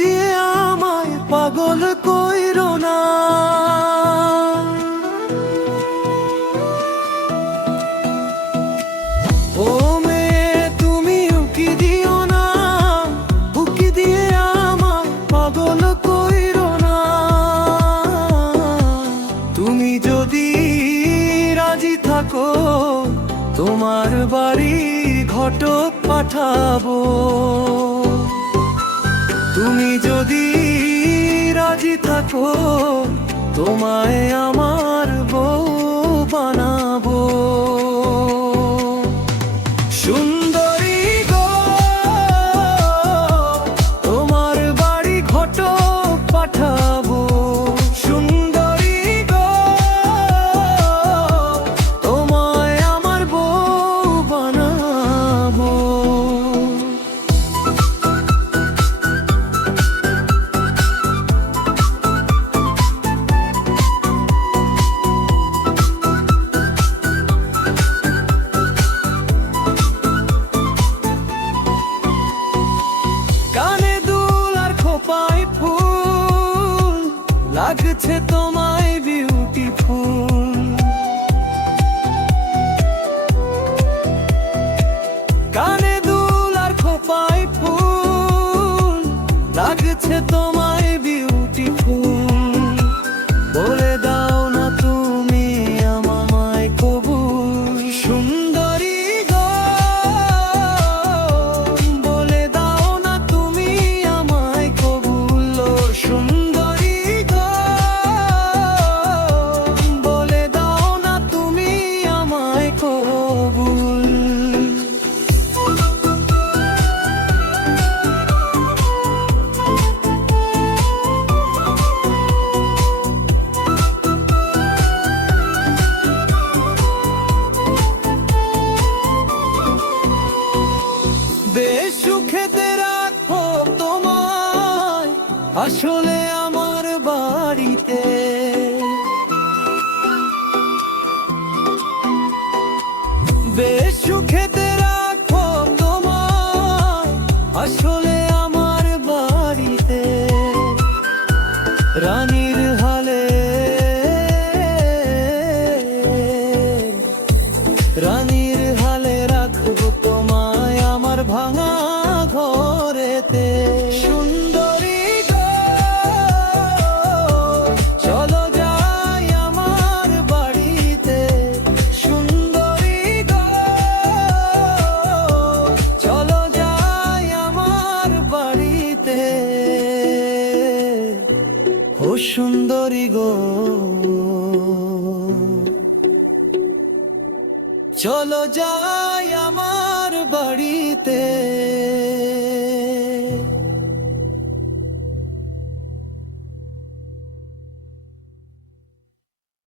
দিয়ে আমায় পাগল কইরো না। ও মেয়ে তুমি উকি দিও না, উকি দিয়ে আমায় পাগল কইরো না। তুমি যদি রাজি থাকো তোমার বাড়ি ঘটক পাঠাবো। তুমি যদি রাজি থাকো তোমায় আমার বউ বানাবো। সুন্দরী গো তোমার বাড়ি ঘটক পাঠাবো। সুন্দরী গো তোমায় আমার বউ বানাবো। কানে দুল আর খোপায় ফুল লাগছে তোমায় বিউটিফুল। কানে দুল আর খোপায় ফুল লাগছে তোমায় বিউটিফুল। বলে দাও না তুমি আমায় কবুল। সুন্দরী গো বলে দাও না তুমি আমায় কবুল। সুন্দরী গো বলে দাও না তুমি আমায় কবুল। বেশ সুখেতে রাখো তোমায় আসলে আমার বাড়িতে। বেশ সুখেতে রাখো তোমায় আসলে আমার বাড়িতে। রানীর হালে রানীর হালে রাখবো তোমায় আমার ভাঙা ঘরেতে। সুন্দরী গো চলো যাই আমার বাড়িতে। সুন্দরী গো চলো যাই আমার বাড়িতে। ও সুন্দরী গো চলো যাই আমার বাড়িতে।